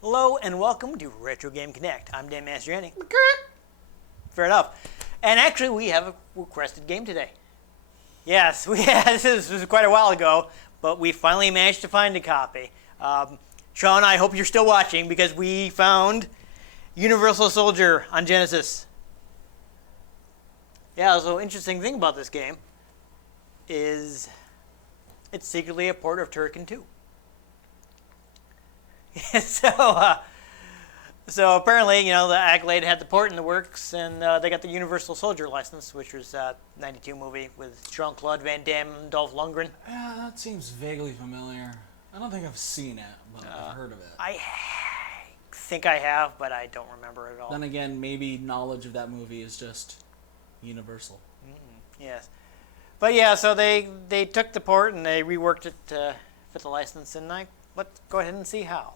Hello and welcome to Retro Game Connect. I'm Dan Mastriani. Fair enough. And actually, we have a requested game today. Yes, this was quite a while ago, but we finally managed to find a copy. Sean, I hope you're still watching because we found Universal Soldier on Genesis. Yeah, so interesting thing about this game is it's secretly a port of Turrican II. So apparently, the Accolade had the port in the works, and they got the Universal Soldier license, which was a '92 movie with Jean-Claude Van Damme and Dolph Lundgren. Yeah, that seems vaguely familiar. I don't think I've seen it, but I've heard of it. I think I have, but I don't remember it at all. Then again, maybe knowledge of that movie is just universal. Yes. But yeah, so they took the port and they reworked it to fit the license, and let's go ahead and see how.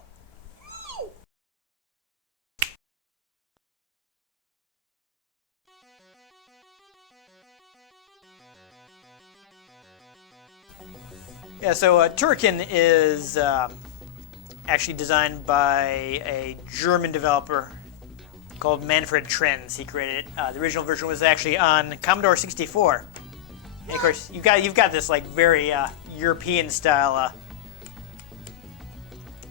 Yeah, so Turrican is actually designed by a German developer called Manfred Trenz. He created it. The original version was actually on Commodore 64. And of course, you've got this like very European style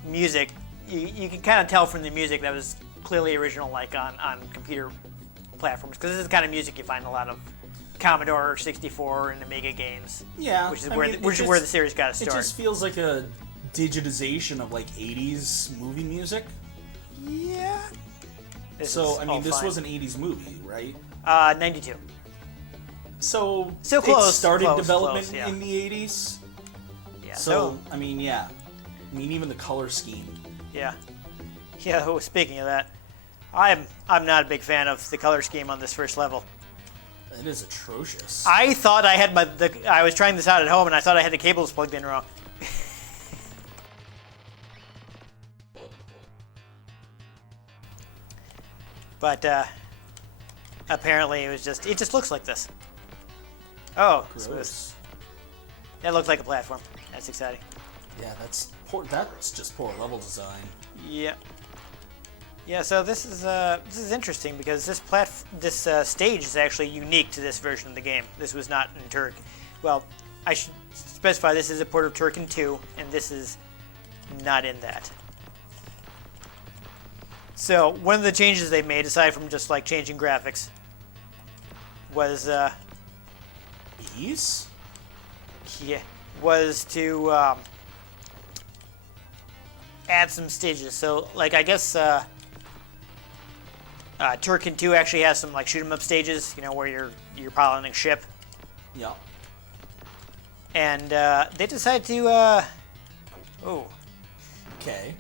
music. You can kind of tell from the music that was clearly original, like on computer platforms, because this is the kind of music you find a lot of Commodore 64 and Amiga games. Yeah, which is where the series got to start. It just feels like a digitization of like 80s movie music. Yeah. This was an 80s movie, right? 92. So close. It started development close, yeah. in the 80s. Yeah. So even the color scheme. Yeah. Yeah. Oh, speaking of that, I'm not a big fan of the color scheme on this first level. It is atrocious. I thought I had I was trying this out at home, and I thought I had the cables plugged in wrong. But apparently it just looks like this. Oh, smooth. That looks like a platform. That's exciting. Yeah, that's just poor level design. Yeah. Yeah, so this is interesting because this stage is actually unique to this version of the game. This was not in Turk. Well, I should specify this is a port of Turrican II, and this is not in that. So one of the changes they made, aside from just like changing graphics, was Bees? Yeah, was to add some stages. So like I guess. Turrican 2 actually has some like shoot 'em up stages, where you're piloting a ship. Yeah. And they decided to. Okay.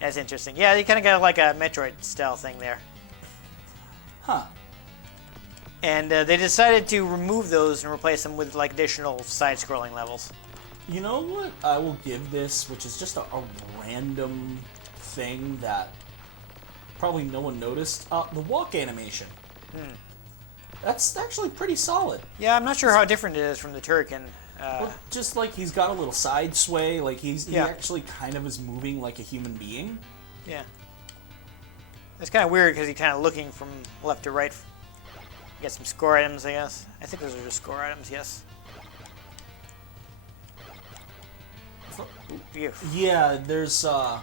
That's interesting. Yeah, you kind of got like a Metroid style thing there. Huh. And they decided to remove those and replace them with like additional side-scrolling levels. You know what I will give this, which is just a random thing that probably no one noticed, the walk animation. That's actually pretty solid. Yeah, I'm not sure how different it is from the Turrican. Well, just like he's got a little side sway, like he actually kind of is moving like a human being. Yeah. It's kind of weird because he's kind of looking from left to right. You got some score items, I guess. I think those are just score items, yes. Yeah, there's a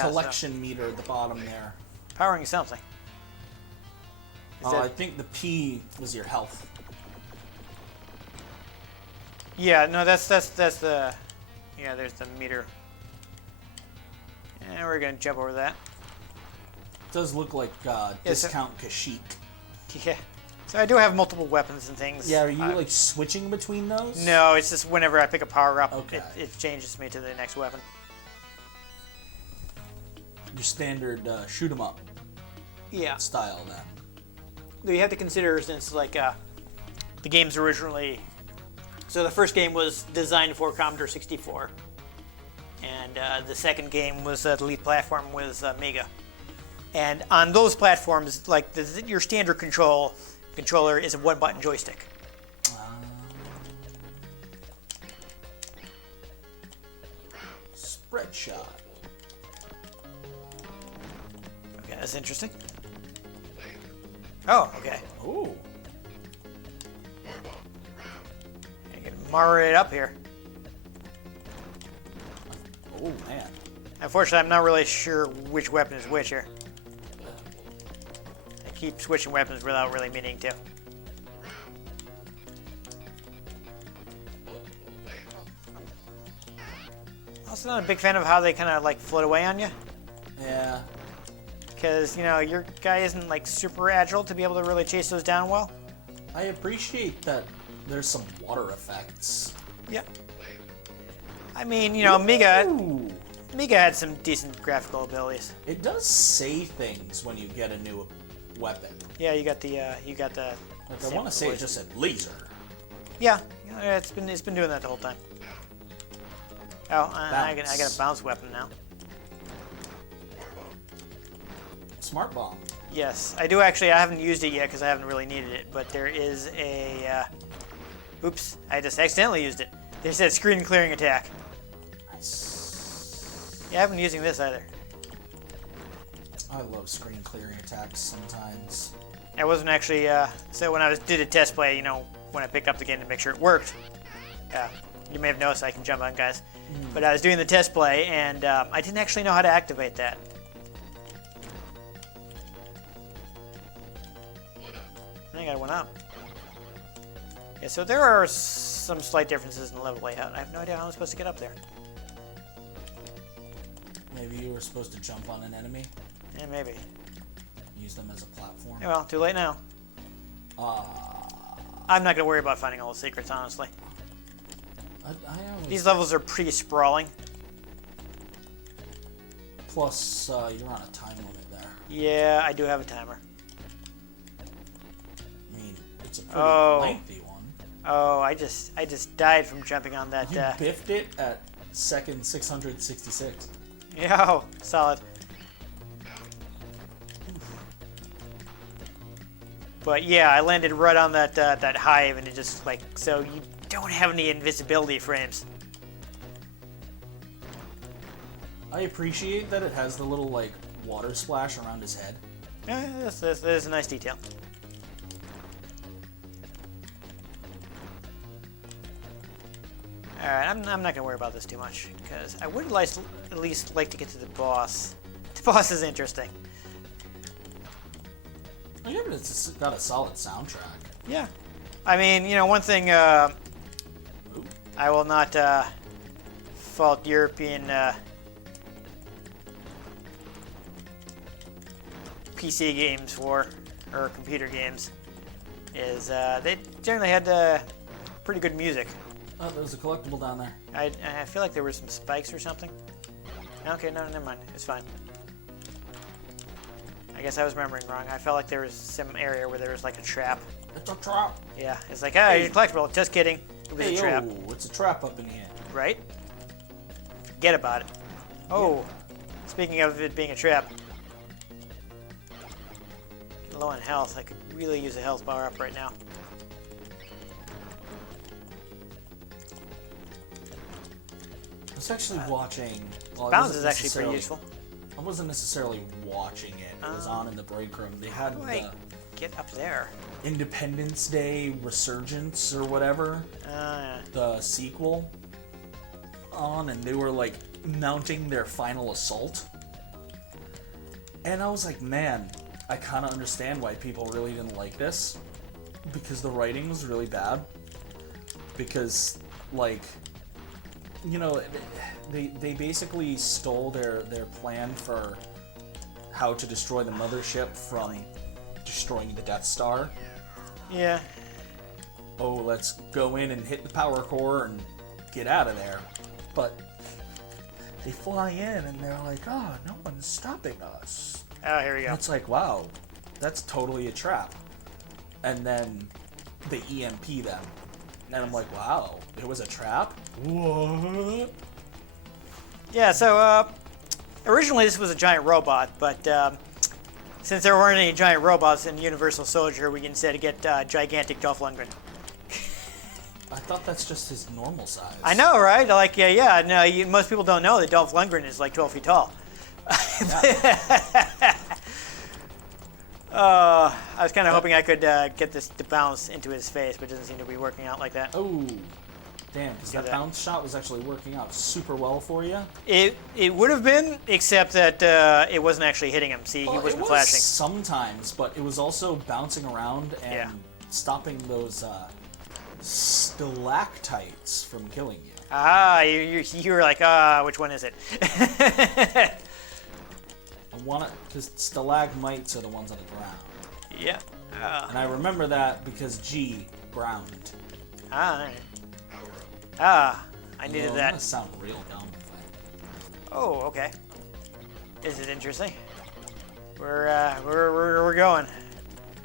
collection meter at the bottom there. Powering something. I think the P was your health. Yeah, no, that's the. Yeah, there's the meter. And we're gonna jump over that. It does look like discount Kashyyyk. Yeah. So I do have multiple weapons and things. Yeah, are you like switching between those? No, it's just whenever I pick a power up, okay. it changes me to the next weapon. Your standard shoot 'em up. Yeah. Style then. You have to consider, since like the game's originally. So the first game was designed for Commodore 64, and the second game was the lead platform was Amiga. And on those platforms, like your standard controller is a one-button joystick. Bread shot. Okay, that's interesting. Oh, okay. Ooh. I can mar it up here. Oh, man. Unfortunately, I'm not really sure which weapon is which here. I keep switching weapons without really meaning to. Also not a big fan of how they kind of like float away on you. Yeah. Because, you know, your guy isn't like super agile to be able to really chase those down well. I appreciate that there's some water effects. Yeah. I mean, you know, Miga Ooh. had some decent graphical abilities. It does say things when you get a new weapon. Yeah, you got the Like I want to say it just said laser. Yeah, it's been doing that the whole time. Oh, I got a bounce weapon now. Smart bomb. Yes, I do actually. I haven't used it yet because I haven't really needed it. But there is a. Oops! I just accidentally used it. They said screen clearing attack. Nice. Yeah, I haven't been using this either. I love screen clearing attacks sometimes. I wasn't actually. So when I did a test play, you know, when I picked up the game to make sure it worked. You may have noticed I can jump on guys. But I was doing the test play, and I didn't actually know how to activate that. I got one up. Yeah, so there are some slight differences in the level layout. I have no idea how I'm supposed to get up there. Maybe you were supposed to jump on an enemy, Yeah, maybe. use them as a platform. Yeah, well, too late now. I'm not going to worry about finding all the secrets, honestly. I always... These levels are pretty sprawling. Plus, you're on a time limit there. Yeah, I do have a timer. I mean, it's a pretty lengthy one. Oh, I just died from jumping on that. You biffed it at second 666. Yeah, oh, solid. But yeah, I landed right on that hive, and it just like so you don't have any invisibility frames. I appreciate that it has the little like water splash around his head. Yeah, that's a nice detail. All right, I'm not gonna worry about this too much because I would at least like to get to the boss. The boss is interesting. Oh, yeah, but it's got a solid soundtrack. Yeah, I mean, you know, one thing I will not fault European PC games for, or computer games, is they generally had pretty good music. Oh, there's a collectible down there. I feel like there were some spikes or something. Okay, no, never mind. It's fine. I guess I was remembering wrong. I felt like there was some area where there was like a trap. It's a trap. Yeah, it's like, ah, you're collectible. Just kidding. It was a trap. Yo, it's a trap up in here. Right? Forget about it. Oh, speaking of it being a trap. Low on health. I could really use a health bar up right now. I was actually watching... Well, Bounce is actually pretty useful. I wasn't necessarily watching it. It was on in the break room. They had the get up there. Independence Day Resurgence or whatever, the sequel, on, and they were like mounting their final assault. And I was like, man, I kind of understand why people really didn't like this, because the writing was really bad. Because, like, you know, they basically stole their plan for how to destroy the mothership from destroying the Death Star. Yeah. Oh, let's go in and hit the power core and get out of there. But they fly in and they're like, oh, no one's stopping us. Oh, here we go. And it's like, wow, that's totally a trap. And then they EMP them. And I'm like, wow, it was a trap? What? Yeah, so originally this was a giant robot, but since there weren't any giant robots in Universal Soldier, we instead get gigantic Dolph Lundgren. I thought that's just his normal size. I know, right? Like, yeah. No, most people don't know that Dolph Lundgren is like 12 feet tall. I was kind of hoping I could get this to bounce into his face, but it doesn't seem to be working out like that. Oh, damn! Because that bounce shot was actually working out super well for you. It would have been, except that it wasn't actually hitting him. See, he wasn't flashing. Sometimes, but it was also bouncing around and stopping those stalactites from killing you. Ah, you were like, which one is it? I want it because stalagmites are the ones on the ground. Yeah. And I remember that because G, ground. All right. I needed that. That's gonna sound real dumb. Oh, okay. This is interesting. We're going.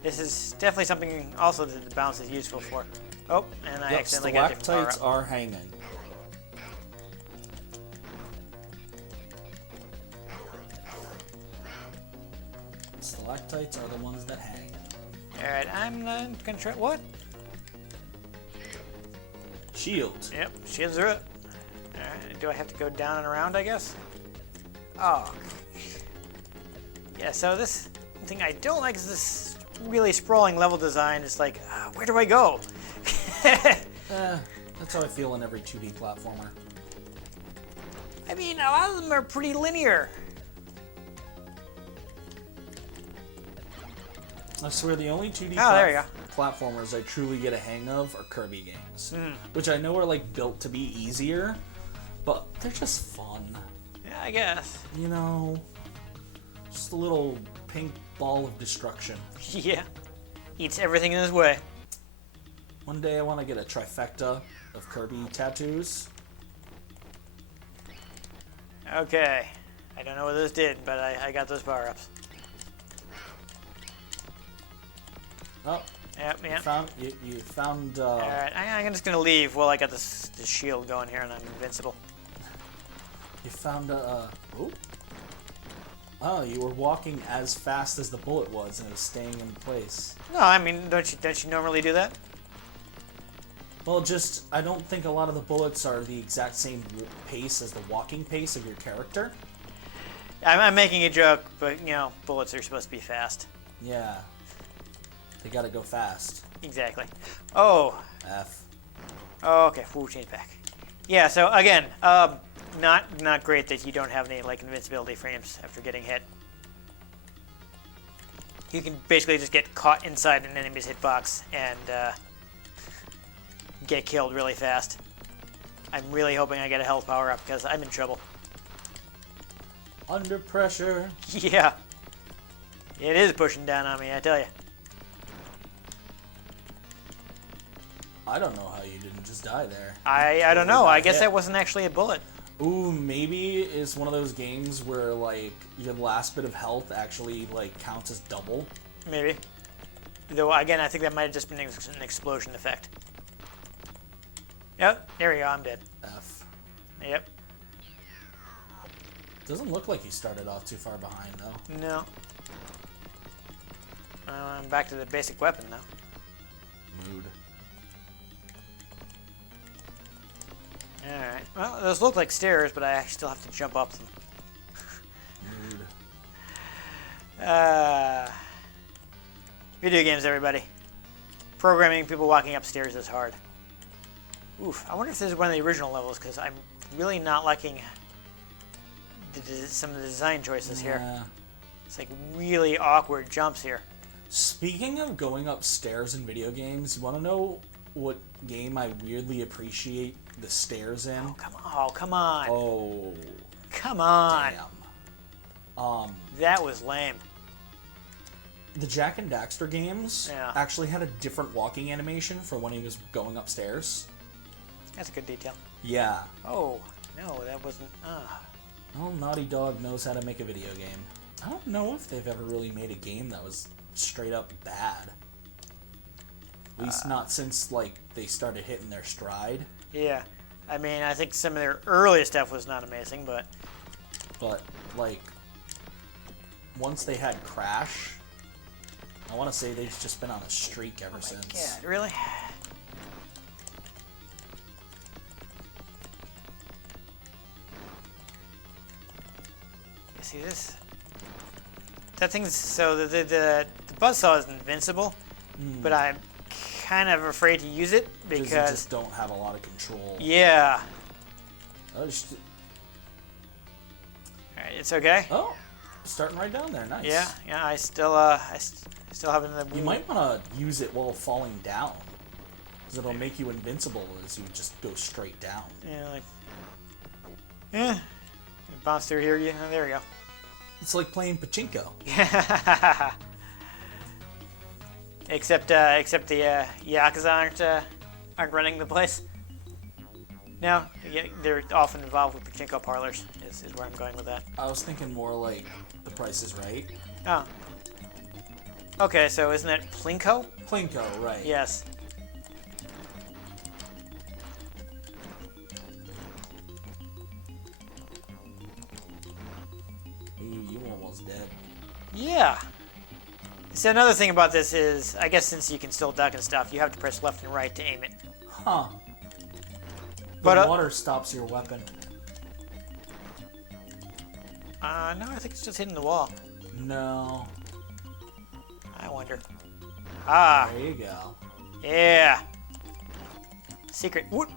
This is definitely something also that the bounce is useful for. Oh, and I accidentally got a different power up. Stalactites are hanging. Stalactites are the ones that hang. Alright, I'm gonna try. What? Shield. Yep, shields are up. Alright, do I have to go down and around, I guess? Oh. Yeah, so this thing I don't like is this really sprawling level design. It's like, where do I go? That's how I feel in every 2D platformer. I mean, a lot of them are pretty linear. I swear the only 2D there you go. platformers I truly get a hang of are Kirby games. Which I know are like built to be easier, but they're just fun. Yeah, I guess. You know, just a little pink ball of destruction. Yeah. Eats everything in his way. One day I want to get a trifecta of Kirby tattoos. Okay. I don't know what this did, but I got those power-ups. Oh. Yep. You found. Alright, I'm just gonna leave while I got this shield going here and I'm invincible. You found Oh, you were walking as fast as the bullet was and it was staying in place. No, I mean, don't you normally do that? Well, I don't think a lot of the bullets are the exact same pace as the walking pace of your character. I'm making a joke, but, you know, bullets are supposed to be fast. Yeah. They gotta go fast. Exactly. Oh. F. Oh, okay. Ooh, change back. Yeah, so, again, not great that you don't have any, like, invincibility frames after getting hit. You can basically just get caught inside an enemy's hitbox and, get killed really fast. I'm really hoping I get a health power up because I'm in trouble. Under pressure. Yeah. It is pushing down on me, I tell you. I don't know how you didn't just die there. I don't know. I guess that wasn't actually a bullet. Ooh, maybe it's one of those games where, like, your last bit of health actually, like, counts as double. Maybe. Though, again, I think that might have just been an explosion effect. Yep, there we go. I'm dead. F. Yep. Doesn't look like you started off too far behind, though. No. I'm back to the basic weapon now. Mood. Alright. Well, those look like stairs, but I still have to jump up them. Mood. Video games, everybody. Programming people walking upstairs is hard. Oof. I wonder if this is one of the original levels, because I'm really not liking some of the design choices here. It's like really awkward jumps here. Speaking of going upstairs in video games, you want to know what game I weirdly appreciate the stairs in? Oh, come on. Oh, come on. Oh. Come on. Damn. That was lame. The Jak and Daxter games actually had a different walking animation for when he was going upstairs. That's a good detail. Yeah. Oh, no, that wasn't... Well, Naughty Dog knows how to make a video game. I don't know if they've ever really made a game that was straight up bad. At least not since, like, they started hitting their stride. Yeah. I mean, I think some of their earlier stuff was not amazing, but... But, like, once they had Crash, I want to say they've just been on a streak ever since. Yeah, really? see this? That thing's so the buzzsaw is invincible, but I'm kind of afraid to use it because you just don't have a lot of control. Yeah. Oh, All right, it's okay. oh, starting right down there. Nice. Yeah, I still still have another. You might want to use it while falling down, because it'll make you invincible as you just go straight down. Yeah, like. Yeah. Bounce through here. Yeah, there we go. It's like playing pachinko. except the Yakuza aren't running the place. No, they're often involved with pachinko parlors. Is where I'm going with that. I was thinking more like The Price is Right. Oh. Okay, so isn't that Plinko? Plinko, right? Yes. Ooh, you almost dead. Yeah. So another thing about this is, I guess since you can still duck and stuff, you have to press left and right to aim it. Huh. But The water stops your weapon. No, I think it's just hitting the wall. No. I wonder. Ah. There you go. Yeah. Secret. What?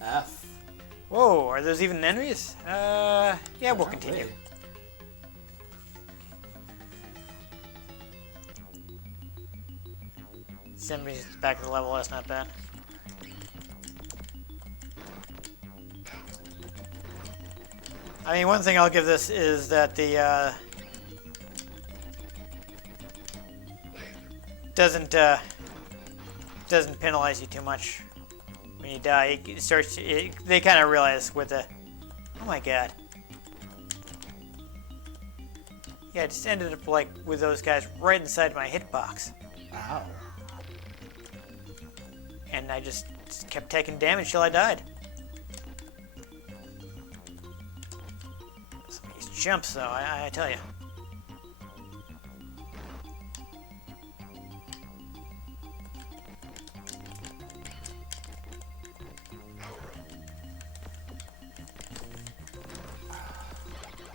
F. Whoa, are those even enemies? Yeah, we'll continue. Wait. Somebody's back to the level, that's not bad. I mean, one thing I'll give this is that the, doesn't penalize you too much when you die. It starts, they kind of realize with the, oh my god. Yeah, it just ended up like with those guys right inside my hitbox. Ow. And I just kept taking damage till I died. Some of these jumps, though, I tell you.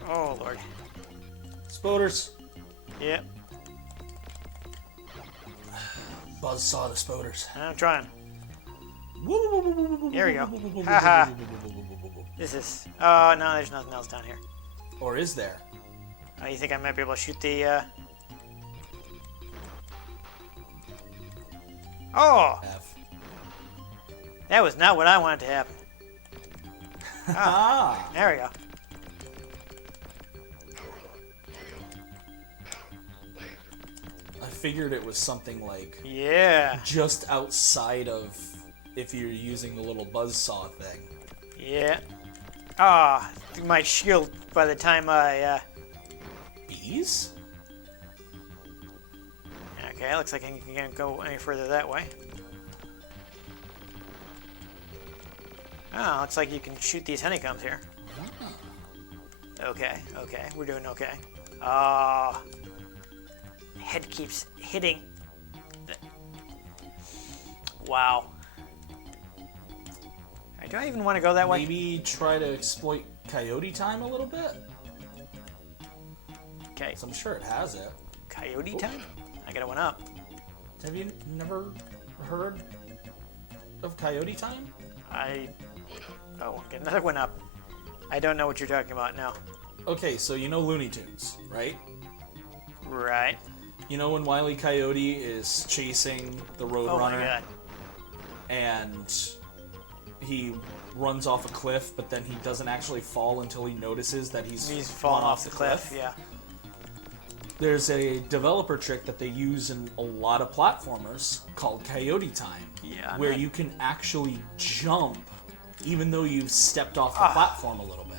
Oh, Lord. Spoders. Yep, Buzzsaw the spoders. I'm trying. Here we go. Haha. This is... Oh, no, there's nothing else down here. Or is there? Oh, you think I might be able to shoot the, Oh! F. That was not what I wanted to happen. Ah. There we go. I figured it was something like Yeah. just outside of if you're using the little buzzsaw thing. Yeah. Ah, my shield by the time I, Bees? Okay, looks like I can't go any further that way. Oh, looks like you can shoot these honeycombs here. Okay, we're doing okay. Ah. Head keeps hitting. Wow. Do I even want to go that way? Maybe try to exploit coyote time a little bit? Okay. So I'm sure it has it. Coyote time? I got one up. Have you never heard of coyote time? Oh, get another one up. I don't know what you're talking about now. Okay, so you know Looney Tunes, right? Right. You know when Wile E. Coyote is chasing the Roadrunner? Oh my god. And he runs off a cliff, but then he doesn't actually fall until he notices that he's fallen off the cliff. Yeah. There's a developer trick that they use in a lot of platformers called Coyote Time, Yeah. where you can actually jump even though you've stepped off the platform a little bit.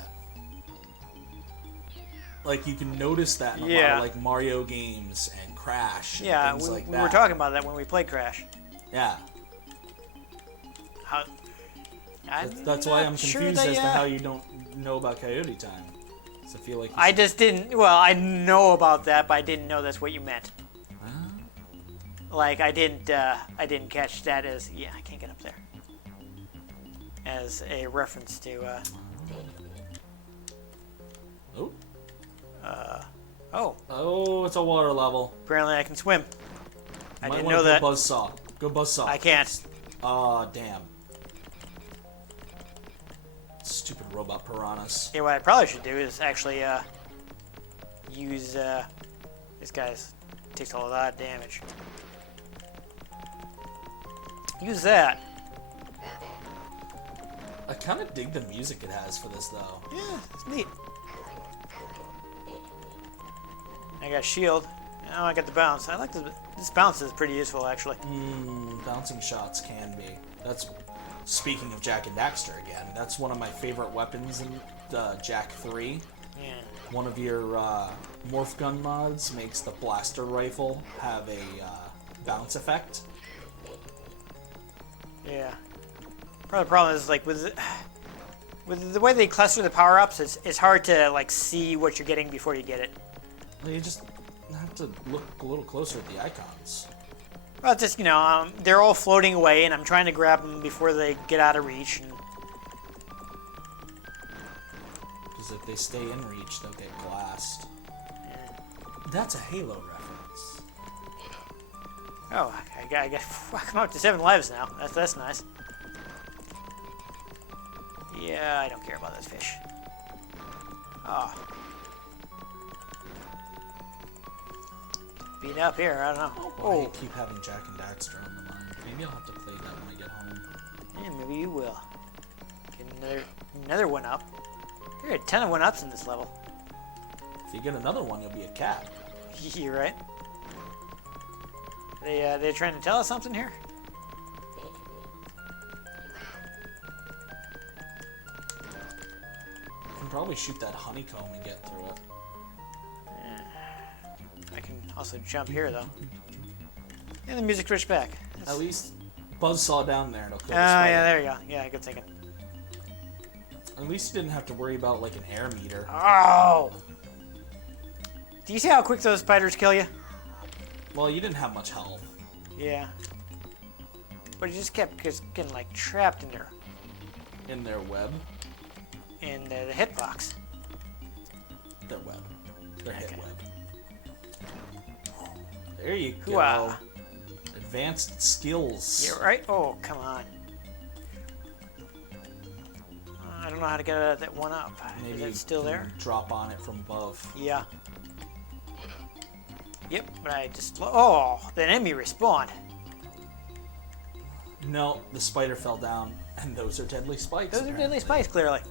Like, you can notice that in a lot of like Mario games and Crash and things like that. We were talking about that when we played Crash. Yeah. That's why I'm confused as to how you don't know about Coyote Time. So I feel like I just didn't. Well, I know about that, but I didn't know that's what you meant. Like I didn't catch that as I can't get up there. As a reference to. Oh. Oh. Oh, it's a water level. Apparently I can swim. I Might didn't wanna know go that. Buzzsaw. Go Buzzsaw. I can't. Aw, damn. Stupid robot piranhas. Yeah, what I probably should do is actually use this guy's takes a lot of damage. Use that. I kind of dig the music it has for this, though. Yeah, it's neat. I got shield. Oh, I got the bounce. I like this bounce is pretty useful, actually. Bouncing shots can be. That's speaking of Jak and Daxter again. That's one of my favorite weapons in Jak 3. Yeah. One of your morph gun mods makes the blaster rifle have a bounce effect. Yeah. Part of the problem is like with the way they cluster the power ups, it's hard to like see what you're getting before you get it. You just have to look a little closer at the icons. Well, it's just they're all floating away, and I'm trying to grab them before they get out of reach. Because if they stay in reach, they'll get glassed. Yeah. That's a Halo reference. Oh, I got I'm up to 7 lives now. That's nice. Yeah, I don't care about those fish. Oh. Being up here, I don't know. Oh, I keep having Jak and Daxter on the mind. Maybe I'll have to play that when I get home. Yeah, maybe you will. Get another one up. There are a ton of one ups in this level. If you get another one, you'll be a cat. You're right. They trying to tell us something here? You can probably shoot that honeycomb and get through it. I can also jump here, though. And the music switched back. At least Buzzsaw down there. It'll kill the Oh, spider. yeah, there you go. Yeah, good thinking. At least you didn't have to worry about like an air meter. Oh! Do you see how quick those spiders kill you? Well, you didn't have much health. Yeah. But you just kept getting like trapped in there. In their web. In the hitbox. Their web. Their hit Okay. web. There you go. Hooah. Advanced skills. Yeah, right? Oh, come on. I don't know how to get that one up. Maybe Is it still you can there? drop on it from above. Yeah. Yep, but I just... Oh, the enemy respawned. No, the spider fell down, and those are deadly spikes. Those are deadly apparently. spikes, clearly.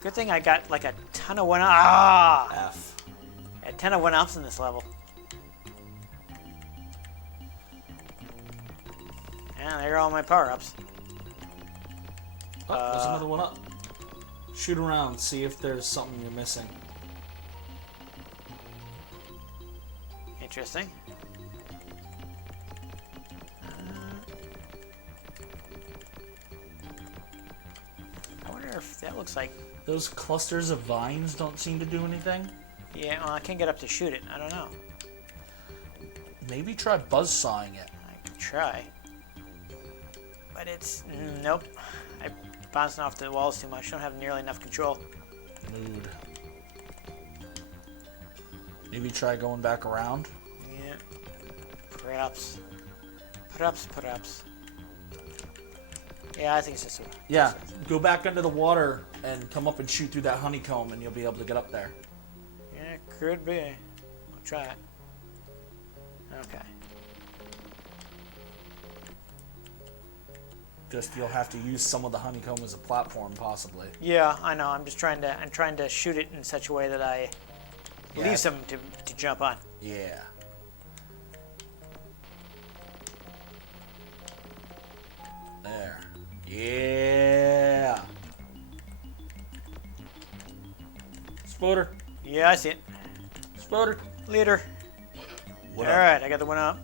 Good thing I got like a ton of one-ups. Ah! F. A ton of one-ups in this level. Yeah, there are all my power-ups. Oh, there's another one up. Shoot around, see if there's something you're missing. Interesting. I wonder if that looks like... Those clusters of vines don't seem to do anything. Yeah, well, I can't get up to shoot it. I don't know. Maybe try buzzsawing it. I can try. But it's... Nope. I'm bouncing off the walls too much. Don't have nearly enough control. Mood. Maybe try going back around. Yeah. Perhaps. Perhaps. Yeah, I think it's just a... Yeah, go back under the water and come up and shoot through that honeycomb and you'll be able to get up there. Yeah, could be. I'll try it. Okay. Just you'll have to use some of the honeycomb as a platform, possibly. Yeah, I know. I'm trying to shoot it in such a way that I Yeah. leave some to jump on. Yeah. There. Yeah. Spoder. Yeah, I see it. Spoder. Leader. What All up? right, I got the one up.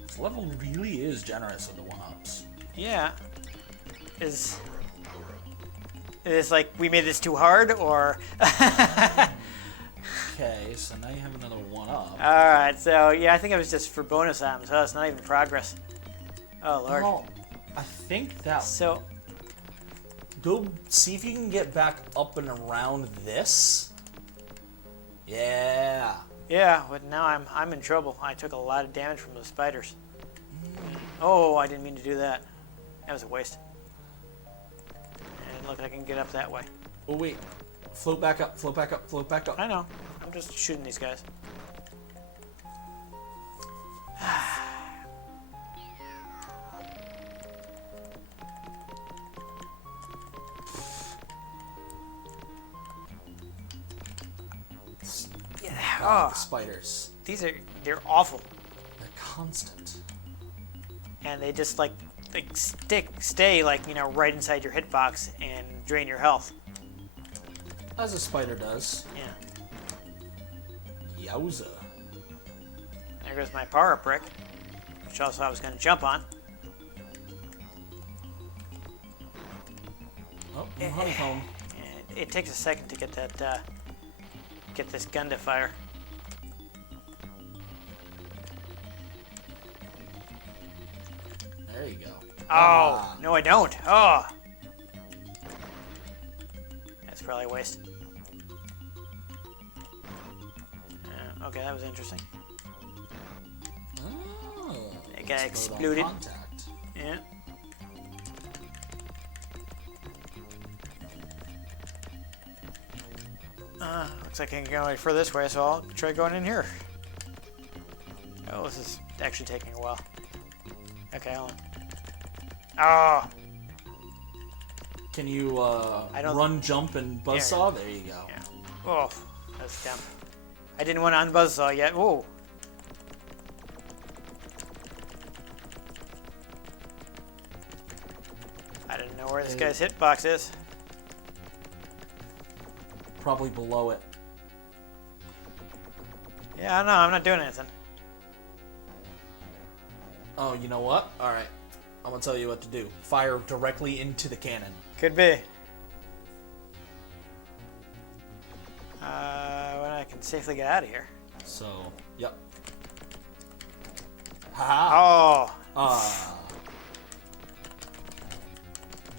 This level really is generous with the one-ups. Yeah. Is like we made this too hard, or? Okay, so now you have another one-up. All right, so yeah, I think it was just for bonus items. Oh, it's not even progress. Oh Lord. Well, I think that So Go see if you can get back up and around this. Yeah. Yeah, but now I'm in trouble. I took a lot of damage from those spiders. Oh, I didn't mean to do that. That was a waste. And look, I can get up that way. Oh wait, float back up, float back up, float back up. I know. I'm just shooting these guys. Oh, the spiders. They're awful. They're constant. And they just like stay like, you know, right inside your hitbox and drain your health. As a spider does. Yeah. Yowza. There goes my power brick, which also I was going to jump on. Oh, no honeycomb. And it takes a second to get that, get this gun to fire. There you go. Oh, no I don't. Oh. That's probably a waste. Okay, that was interesting. Oh. It got exploded. Contact. Yeah. Looks like I can go any further this way, so I'll try going in here. Oh, this is actually taking a while. Okay, hold on. Oh! Can you run, jump, and buzzsaw? There you go. Yeah. Oh, that's dumb. I didn't want to unbuzzsaw yet. Whoa. I didn't know where this guy's hitbox is. Probably below it. Yeah, I know. I'm not doing anything. Oh, you know what? Alright. I'm gonna tell you what to do. Fire directly into the cannon. Could be. When I can safely get out of here. So, yep. Haha. Oh.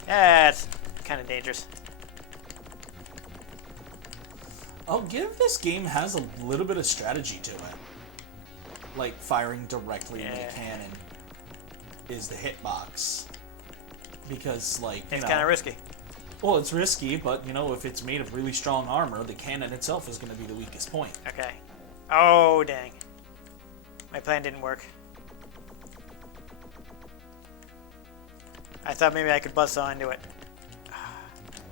That's kind of dangerous. I'll give this game has a little bit of strategy to it. Like firing directly into the cannon is the hitbox. Because, like, it's kind of risky. Well, it's risky, but, you know, if it's made of really strong armor, the cannon itself is going to be the weakest point. Okay. Oh, dang. My plan didn't work. I thought maybe I could buzzsaw into it.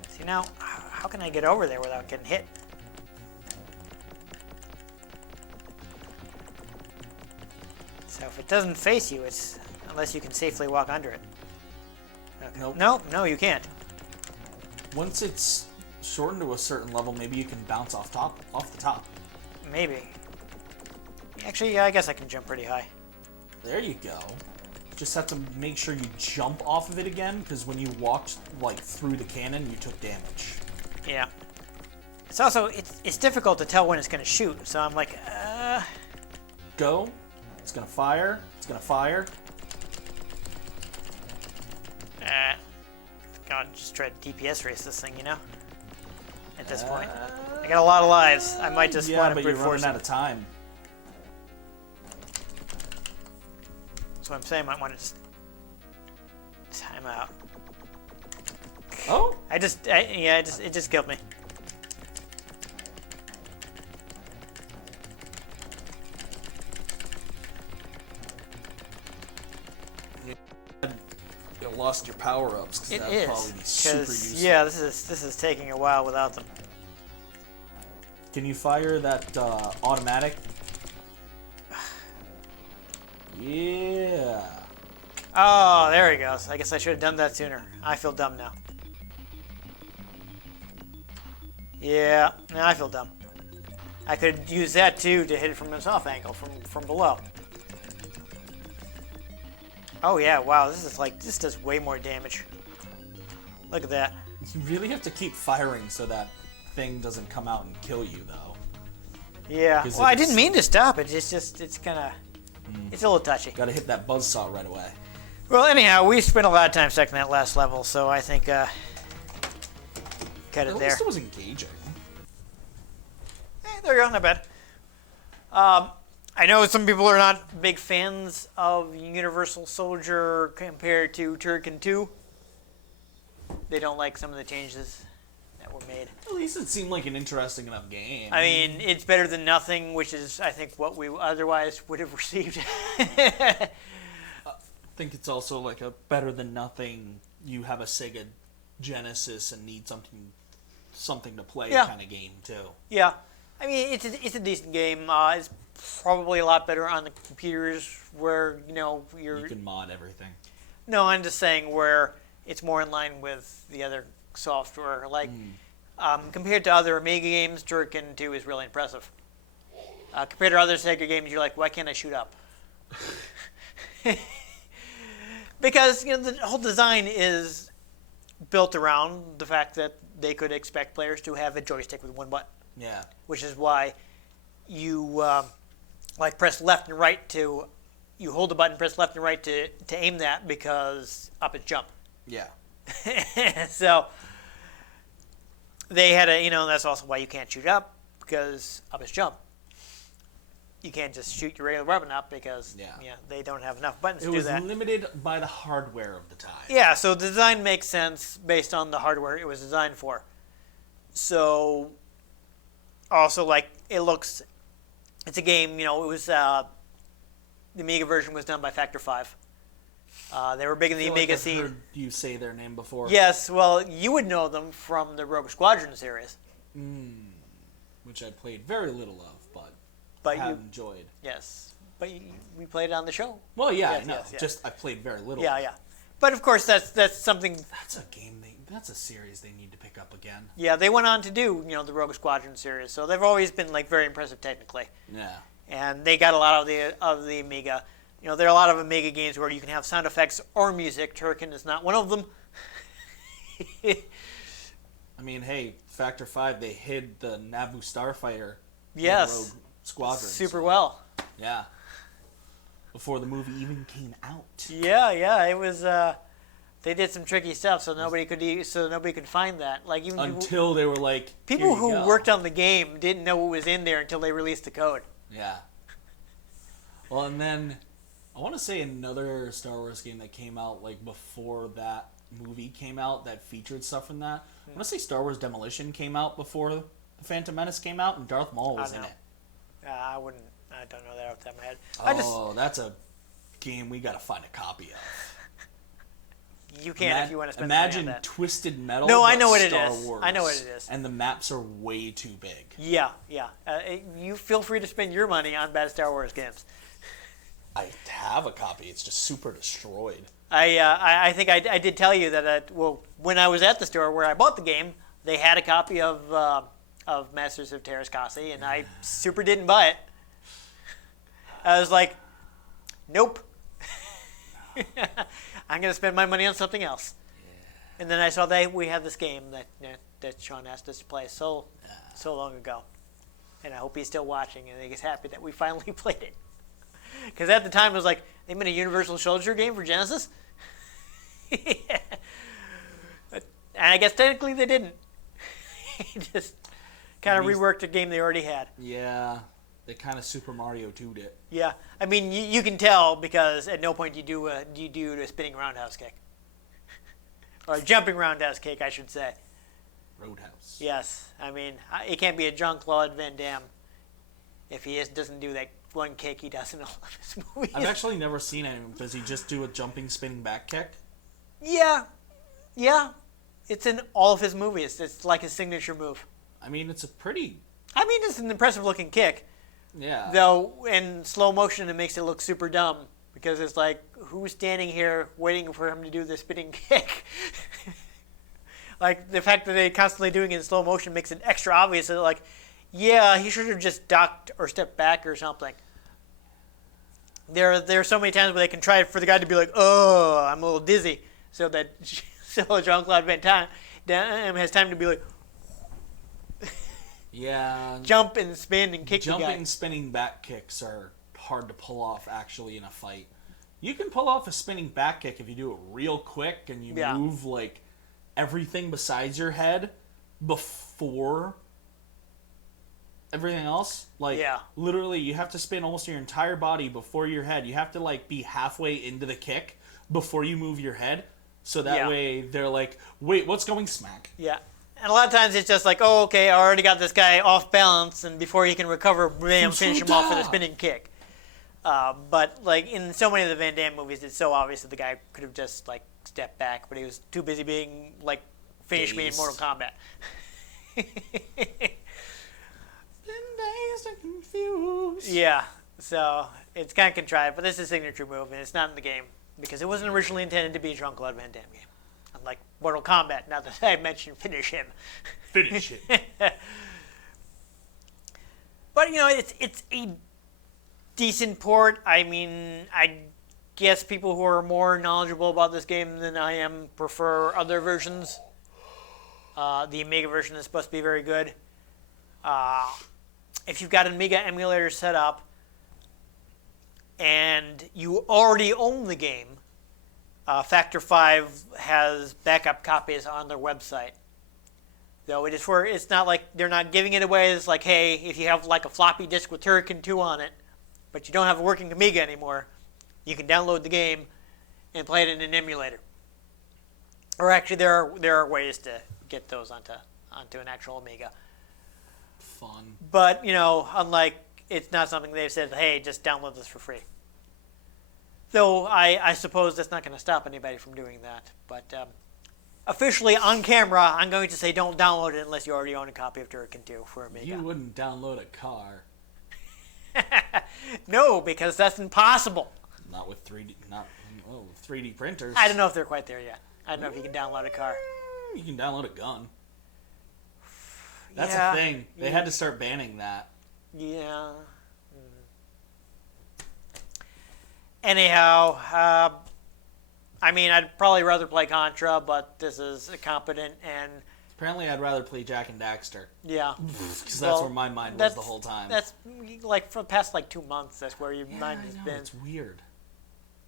See, now, how can I get over there without getting hit? So if it doesn't face you, it's unless you can safely walk under it. Okay. Nope. No, you can't. Once it's shortened to a certain level, maybe you can bounce off the top. Maybe. Actually, yeah, I guess I can jump pretty high. There you go. Just have to make sure you jump off of it again, because when you walked like through the cannon, you took damage. Yeah. It's also it's difficult to tell when it's gonna shoot, so I'm like, Go. It's gonna fire. It's gonna fire. God, just try to DPS race this thing, you know? At this point. I got a lot of lives. I might just want to brute force running out of time. So I'm saying I might want to just time out. Oh? it just killed me. You lost your power-ups, because that would probably be super useful. Yeah, this is taking a while without them. Can you fire that automatic? Yeah. Oh, there he goes. I guess I should have done that sooner. I feel dumb now. Yeah, now I feel dumb. I could use that too to hit it from a soft angle from below. Oh yeah, wow, this does way more damage. Look at that. You really have to keep firing so that thing doesn't come out and kill you, though. Yeah, well, I didn't mean to stop it. It's a little touchy. Gotta hit that buzzsaw right away. Well, anyhow, we spent a lot of time stuck in that last level, so I think cut it At there. least it was engaging. There you go, not bad. I know some people are not big fans of Universal Soldier compared to Turrican II. They don't like some of the changes that were made. At least it seemed like an interesting enough game. I mean, it's better than nothing, which is, I think, what we otherwise would have received. I think it's also like a better than nothing. You have a Sega Genesis and need something to play kind of game too. Yeah. I mean, it's a decent game. It's probably a lot better on the computers where, You can mod everything. No, I'm just saying where it's more in line with the other software. Like, compared to other Amiga games, Turrican 2 is really impressive. Compared to other Sega games, you're like, why can't I shoot up? Because, the whole design is built around the fact that they could expect players to have a joystick with one button. Yeah. Which is why you press left and right to, you hold the button, press left and right to aim that, because up is jump. Yeah. So they had that's also why you can't shoot up, because up is jump. You can't just shoot your regular weapon up because they don't have enough buttons to do that. It was limited by the hardware of the time. Yeah, so the design makes sense based on the hardware it was designed for. So also, it's a game, it was, the Amiga version was done by Factor 5. They were big in the Amiga scene. I've heard you say their name before. Yes, well, you would know them from the Rogue Squadron series. Which I played very little of, but I have enjoyed. Yes, but we played it on the show. Well, yeah, yes, I know. Yes. Just I played very little. Yeah, yeah. But of course, that's something. That's a game. That's a series they need to pick up again. Yeah, they went on to do the Rogue Squadron series, so they've always been very impressive technically. Yeah. And they got a lot of the Amiga. There are a lot of Amiga games where you can have sound effects or music. Turrican is not one of them. I mean, hey, Factor 5, they hid the Naboo Starfighter in Rogue Squadron. Super well. Yeah. Before the movie even came out. Yeah, it was. They did some tricky stuff, so nobody could find that. Even until they were like, people who worked on the game didn't know what was in there until they released the code. Yeah. Well, and then I want to say another Star Wars game that came out before that movie came out that featured stuff in that. I want to say Star Wars Demolition came out before The Phantom Menace came out, and Darth Maul was in it. I don't know that off the top of my head. That's a game we got to find a copy of. You can if you want to spend money on that. Imagine Twisted Metal. No, I know what it Star is. Wars, I know what it is. And the maps are way too big. Yeah. You feel free to spend your money on bad Star Wars games. I have a copy. It's just super destroyed. I think I did tell you that when I was at the store where I bought the game, they had a copy of Masters of Terrascasi, and I super didn't buy it. I was like, nope. I'm going to spend my money on something else. Yeah. And then I saw we had this game that Sean asked us to play so long ago. And I hope he's still watching and he's happy that we finally played it. Because at the time it was like, they made a Universal Soldier game for Genesis? And I guess technically they didn't. Just kind of reworked a game they already had. Yeah. They kind of Super Mario 2'd it. Yeah, I mean you can tell because at no point do you do a spinning roundhouse kick, or a jumping roundhouse kick, I should say. Roadhouse. Yes, I mean it can't be a Jean-Claude Van Damme if he doesn't do that one kick he does in all of his movies. I've actually never seen him. Does he just do a jumping, spinning back kick? Yeah, it's in all of his movies. It's like his signature move. I mean, it's an impressive looking kick. Yeah. Though in slow motion it makes it look super dumb because it's like, who's standing here waiting for him to do the spinning kick? The fact that they're constantly doing it in slow motion makes it extra obvious that he should have just ducked or stepped back or something. There are so many times where they can try for the guy to be like, oh, I'm a little dizzy, so that Jean-Claude Van Damme has time to be like, yeah. Jump and spin and kick the guy. Jumping and spinning back kicks are hard to pull off actually in a fight. You can pull off a spinning back kick if you do it real quick and you move everything besides your head, before everything else. Like, literally, you have to spin almost your entire body before your head. You have to, like, be halfway into the kick before you move your head. So that way they're like, wait, what's going smack? Yeah. And a lot of times it's just like, oh, okay, I already got this guy off balance, and before he can recover, bam, finish him off with a spinning kick. But, like, in so many of the Van Damme movies, it's so obvious that the guy could have just, like, stepped back, but he was too busy being, like, finish me in Mortal Kombat. Dazed and confused. Yeah, so it's kind of contrived, but this is a signature move, and it's not in the game, because it wasn't originally intended to be a Jean-Claude Van Damme game. Unlike Mortal Kombat, now that I mentioned finish him. Finish it. But, you know, it's a decent port. I mean, I guess people who are more knowledgeable about this game than I am prefer other versions. The Amiga version is supposed to be very good. If you've got an Amiga emulator set up and you already own the game, Factor 5 has backup copies on their website. Though it's not like they're not giving it away. It's like, hey, if you have like a floppy disk with Turrican II on it, but you don't have a working Amiga anymore, you can download the game and play it in an emulator. Or actually, there are ways to get those onto an actual Amiga. Fun. But, you know, unlike, it's not something they've said, hey, just download this for free. Though I suppose that's not going to stop anybody from doing that. But officially, on camera, I'm going to say don't download it unless you already own a copy of Turrican II for Amiga. You wouldn't download a car. No, because that's impossible. Not with 3D printers. I don't know if they're quite there yet. I don't know if you can download a car. You can download a gun. That's a thing. They had to start banning that. Yeah. Anyhow, I mean, I'd probably rather play Contra, but this is a competent and... Apparently, I'd rather play Jak and Daxter. Yeah. Because that's where my mind was the whole time. That's, like, for the past, 2 months, that's where your mind has been. It's weird.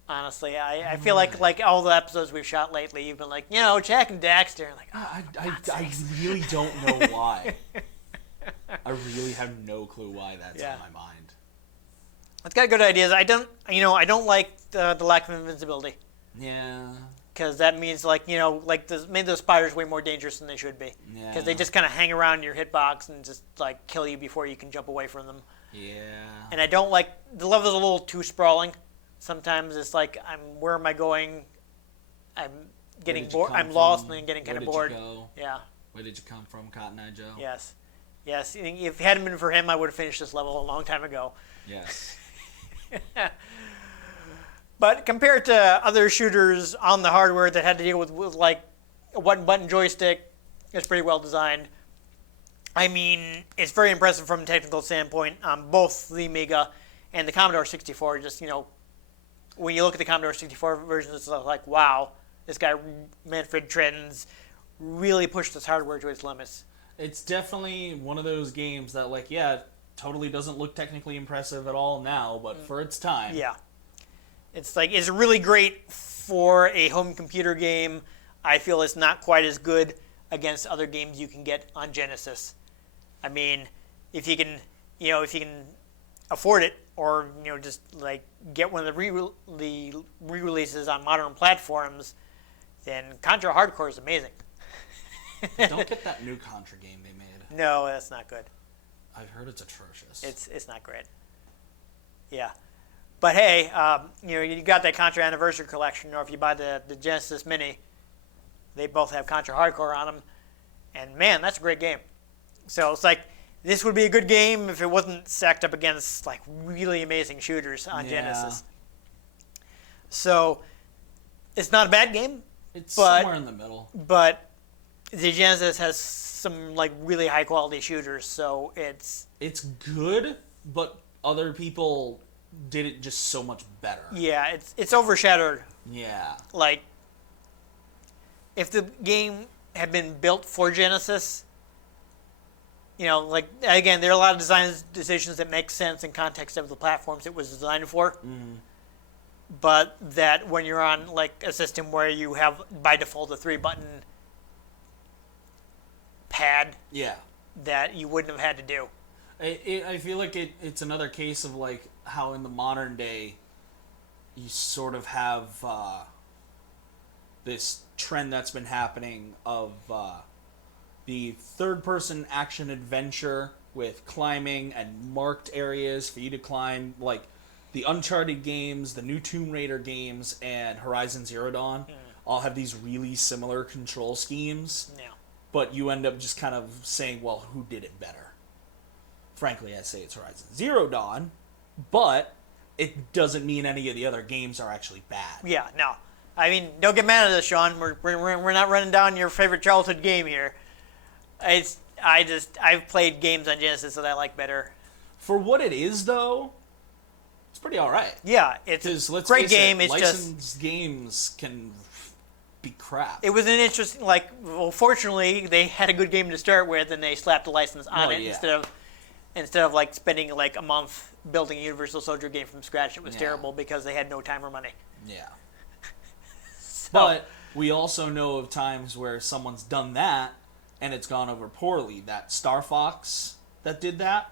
Honestly, I feel like all the episodes we've shot lately, you've been like, you know, Jak and Daxter. Like, I really don't know why. I really have no clue why that's on my mind. It's got good ideas. I don't like the lack of invincibility. Yeah. Because that means, made those spiders way more dangerous than they should be. Yeah. Because they just kind of hang around your hitbox and just, kill you before you can jump away from them. Yeah. And I don't like, the level's a little too sprawling. Sometimes it's like, where am I going? I'm getting bored. I'm lost and then getting kind of bored. Where did you go? Yeah. Where did you come from, Cotton Eye Joe? Yes. Yes. If it hadn't been for him, I would have finished this level a long time ago. Yes. But compared to other shooters on the hardware that had to deal with a one-button joystick, it's pretty well designed. I mean, it's very impressive from a technical standpoint on both the Amiga and the Commodore 64. Just, when you look at the Commodore 64 version, it's like, wow, this guy, Manfred Trenton's, really pushed this hardware to its limits. It's definitely one of those games that, totally doesn't look technically impressive at all now, but for its time. Yeah. It's really great for a home computer game. I feel it's not quite as good against other games you can get on Genesis. I mean, if you can afford it, or just get one of the re-releases on modern platforms, then Contra Hardcore is amazing. Don't get that new Contra game they made. No, that's not good. I've heard it's atrocious. It's not great. Yeah. But hey, you got that Contra Anniversary Collection, or if you buy the Genesis Mini, they both have Contra Hardcore on them. And man, that's a great game. So it's like, this would be a good game if it wasn't stacked up against really amazing shooters on Genesis. So it's not a bad game. It's somewhere in the middle. But the Genesis has some really high quality shooters, so it's good, but other people did it just so much better. Yeah, it's overshadowed. Yeah. If the game had been built for Genesis, again, there are a lot of design decisions that make sense in context of the platforms it was designed for. Mm. But that when you're on a system where you have by default a 3-button pad Yeah. that you wouldn't have had to do. I feel like it's another case of like how in the modern day you sort of have this trend that's been happening of the third-person action adventure with climbing and marked areas for you to climb, like the Uncharted games, the new Tomb Raider games, and Horizon Zero Dawn all have these really similar control schemes, Yeah. but you end up just kind of saying, well, who did it better? Frankly, I'd say it's Horizon Zero Dawn, but it doesn't mean any of the other games are actually bad. Yeah, no. I mean, don't get mad at us, Sean. We're not running down your favorite childhood game here. I've played games on Genesis that I like better. For what it is, though, it's pretty all right. Yeah, it's a great game. It's licensed games can be crap. It was an interesting, fortunately, they had a good game to start with, and they slapped a license on it instead of like spending like a month building a Universal Soldier game from scratch. It was terrible because they had no time or money. Yeah. But we also know of times where someone's done that and it's gone over poorly. That Star Fox that did that.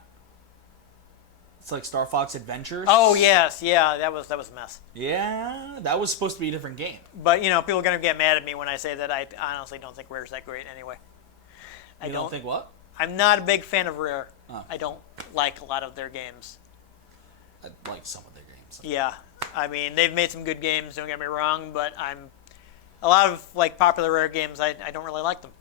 It's like Star Fox Adventures. Oh yes, yeah, that was a mess. Yeah, that was supposed to be a different game. But people are gonna get mad at me when I say that I honestly don't think Rare's that great anyway. You don't think what? I'm not a big fan of Rare. Oh. I don't like a lot of their games. I like some of their games. Yeah, I mean they've made some good games. Don't get me wrong, but a lot of like popular Rare games. I don't really like them.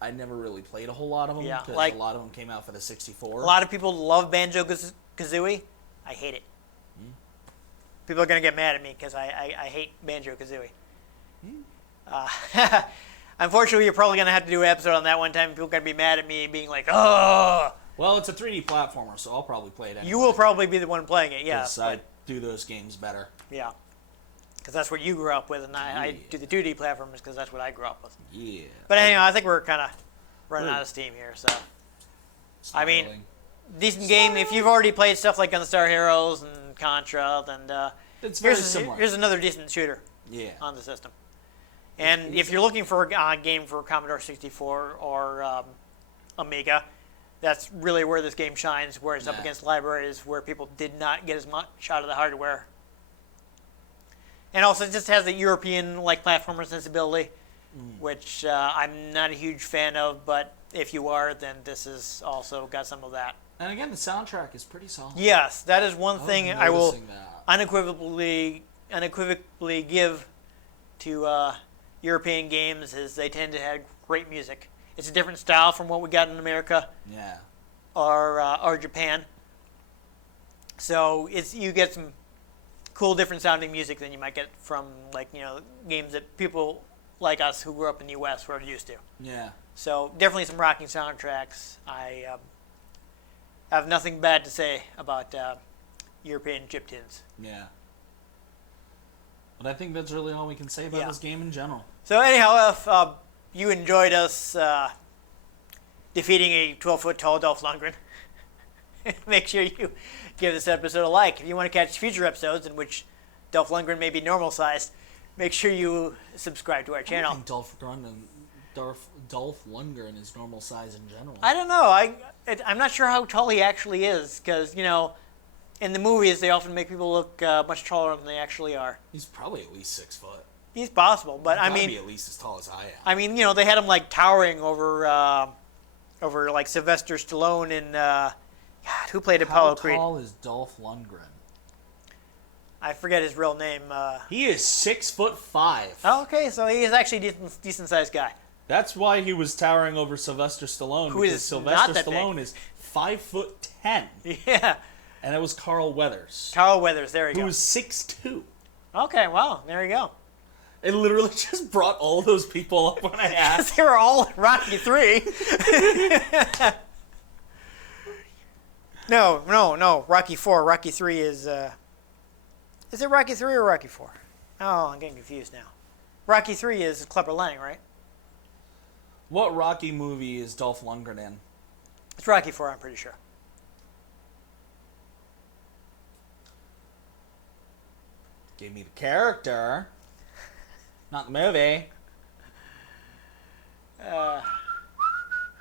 I never really played a whole lot of them because a lot of them came out for the 64. A lot of people love Banjo-Kazooie. I hate it. People are going to get mad at me because I hate Banjo-Kazooie. Unfortunately, you're probably going to have to do an episode on that one time. People are going to be mad at me being like, oh. Well, it's a 3D platformer, so I'll probably play it anyway. You will probably be the one playing it, yeah. Because I do those games better. Yeah. Because that's what you grew up with, and I do the 2D platformers because that's what I grew up with. Yeah. But anyway, I think we're kind of running out of steam here, so. I mean, decent game. If you've already played stuff like Gunstar Heroes and Contra, then it's very similar. Here's another decent shooter on the system. And if you're looking for a game for Commodore 64 or Amiga, that's really where this game shines, where it's up against libraries where people did not get as much out of the hardware. And also, it just has the European platformer sensibility, which I'm not a huge fan of. But if you are, then this has also got some of that. And again, the soundtrack is pretty solid. Yes, that is one thing I will that. unequivocally give to European games is they tend to have great music. It's a different style from what we got in America. Yeah. Or Japan. So you get some cool, different sounding music than you might get from games that people like us who grew up in the U.S. were used to. Yeah. So definitely some rocking soundtracks. I have nothing bad to say about European chip tunes. Yeah. But I think that's really all we can say about this game in general. So anyhow, if you enjoyed us defeating a 12-foot tall Dolph Lundgren, make sure you give this episode a like. If you want to catch future episodes in which Dolph Lundgren may be normal sized, make sure you subscribe to our channel. I think Dolph Lundgren is normal size in general. I don't know. I'm not sure how tall he actually is because, in the movies they often make people look much taller than they actually are. He's probably at least 6 foot. He's possible, but He's gotta be at least as tall as I am. I mean, they had him towering over Sylvester Stallone in God, who played Apollo Creed? How tall is Dolph Lundgren? I forget his real name. He is 6'5". Oh, okay, so he is actually a decent sized guy. That's why he was towering over Sylvester Stallone. Because Sylvester Stallone is 5'10". Yeah. And that was Carl Weathers. Carl Weathers, there you go. Who was 6'2". Okay, wow, there you go. It literally just brought all those people up when I asked. They were all Rocky 3. No. Rocky 4. Rocky 3 is it Rocky 3 or Rocky 4? Oh, I'm getting confused now. Rocky 3 is Clubber Lang, right? What Rocky movie is Dolph Lundgren in? It's Rocky 4, I'm pretty sure. Give me the character. Not the movie.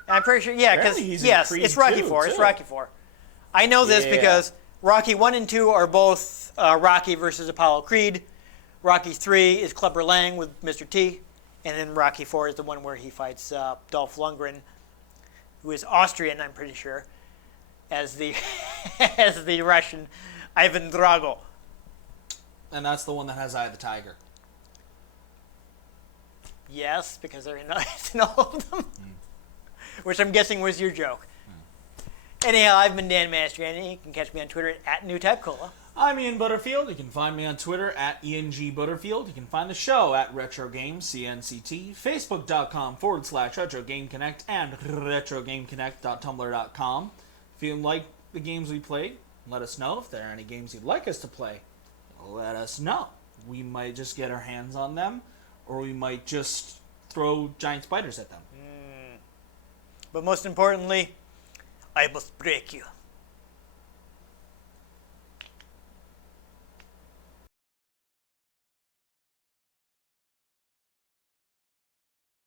I'm pretty sure, yeah, because, Apparently he's in yes, Creed it's Rocky 2, 4. It's too. Rocky 4. I know this Yeah. because Rocky 1 and 2 are both Rocky versus Apollo Creed. Rocky 3 is Clubber Lang with Mr. T. And then Rocky 4 is the one where he fights Dolph Lundgren, who is Austrian, I'm pretty sure, as the as the Russian Ivan Drago. And that's the one that has Eye of the Tiger. Yes, because they're in all of them. Which I'm guessing was your joke. Anyhow, I've been Dan Mastriani. You can catch me on Twitter at NewTypeCola. I'm Ian Butterfield. You can find me on Twitter at ENG Butterfield. You can find the show at Retro Games, CNCT, Facebook.com/RetroGameConnect, and RetroGameConnect.tumblr.com. If you like the games we played, let us know. If there are any games you'd like us to play, let us know. We might just get our hands on them, or we might just throw giant spiders at them. But most importantly, I must break you.